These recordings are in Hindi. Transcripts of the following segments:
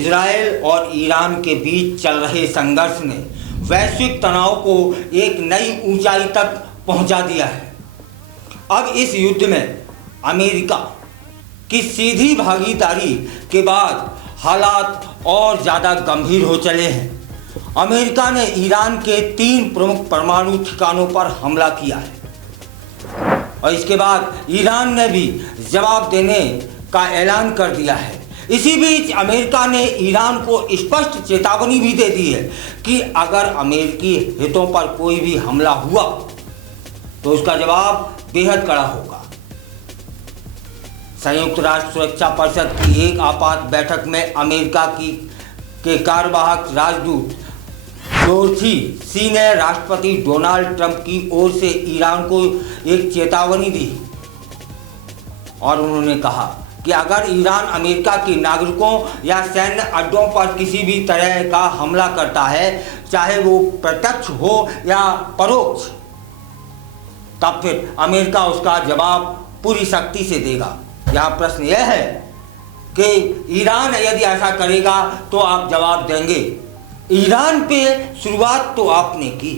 इजराइल और ईरान के बीच चल रहे संघर्ष ने वैश्विक तनाव को एक नई ऊंचाई तक पहुंचा दिया है। अब इस युद्ध में अमेरिका की सीधी भागीदारी के बाद हालात और ज़्यादा गंभीर हो चले हैं। अमेरिका ने ईरान के 3 प्रमुख परमाणु ठिकानों पर हमला किया है और इसके बाद ईरान ने भी जवाब देने का ऐलान कर दिया है। इसी बीच अमेरिका ने ईरान को स्पष्ट चेतावनी भी दे दी है कि अगर अमेरिकी हितों पर कोई भी हमला हुआ तो उसका जवाब बेहद कड़ा होगा। संयुक्त राष्ट्र सुरक्षा परिषद की एक आपात बैठक में अमेरिका के कार्यवाहक राजदूत डोरथी सी ने राष्ट्रपति डोनाल्ड ट्रंप की ओर से ईरान को एक चेतावनी दी और उन्होंने कहा कि अगर ईरान अमेरिका के नागरिकों या सैन्य अड्डों पर किसी भी तरह का हमला करता है, चाहे वो प्रत्यक्ष हो या परोक्ष, तब फिर अमेरिका उसका जवाब पूरी सख्ती से देगा। यहाँ प्रश्न यह है कि ईरान यदि ऐसा करेगा तो आप जवाब देंगे। ईरान पे शुरुआत तो आपने की,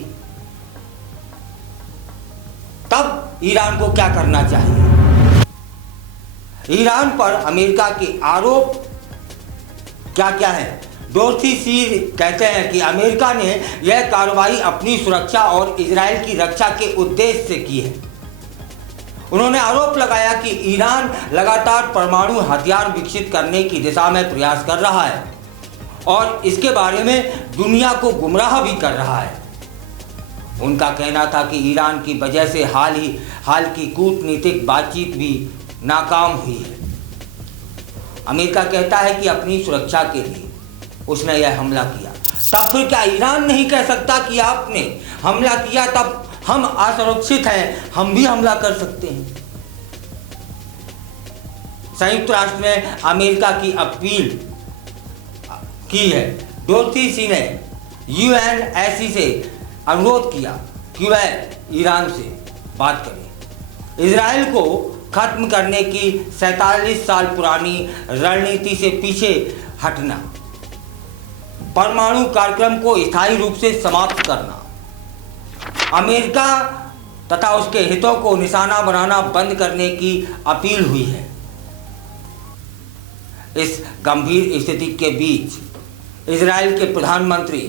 तब ईरान को क्या करना चाहिए? ईरान पर अमेरिका के आरोप क्या क्या है? डोरथी सी कहते हैं कि अमेरिका ने यह कार्रवाई अपनी सुरक्षा और इजराइल की रक्षा के उद्देश्य से की है। उन्होंने आरोप लगाया कि ईरान लगातार परमाणु हथियार विकसित करने की दिशा में प्रयास कर रहा है और इसके बारे में दुनिया को गुमराह भी कर रहा है। उनका कहना था कि ईरान की वजह से हाल की कूटनीतिक बातचीत भी नाकाम हुई है। अमेरिका कहता है कि अपनी सुरक्षा के लिए उसने यह हमला किया। तब फिर क्या ईरान नहीं कह सकता कि आपने हमला किया, तब हम असुरक्षित हैं, हम भी हमला कर सकते हैं? संयुक्त राष्ट्र ने अमेरिका की अपील की है। डोरथी सी ने यूएनएससी से अनुरोध किया कि वह ईरान से बात करे। इजराइल को खत्म करने की 47 साल पुरानी रणनीति से पीछे हटना, परमाणु कार्यक्रम को स्थायी रूप से समाप्त करना, अमेरिका तथा उसके हितों को निशाना बनाना बंद करने की अपील हुई है। इस गंभीर स्थिति के बीच इजराइल के प्रधानमंत्री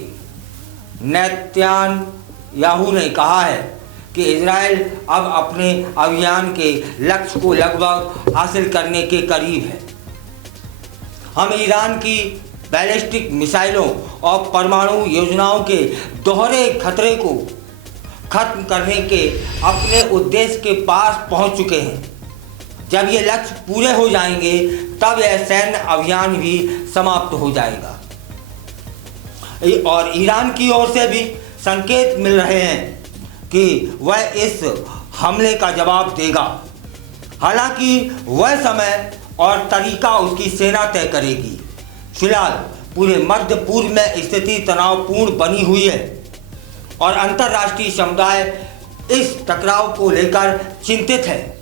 नेतन्याहू ने कहा है कि इजराइल अब अपने अभियान के लक्ष्य को लगभग हासिल करने के करीब है। हम ईरान की बैलिस्टिक मिसाइलों और परमाणु योजनाओं के दोहरे खतरे को खत्म करने के अपने उद्देश्य के पास पहुंच चुके हैं। जब ये लक्ष्य पूरे हो जाएंगे तब यह सैन्य अभियान भी समाप्त हो जाएगा। और ईरान की ओर से भी संकेत मिल रहे हैं कि वह इस हमले का जवाब देगा। हालांकि वह समय और तरीका उसकी सेना तय करेगी। फिलहाल पूरे मध्य पूर्व में स्थिति तनावपूर्ण बनी हुई है और अंतर्राष्ट्रीय समुदाय इस टकराव को लेकर चिंतित है।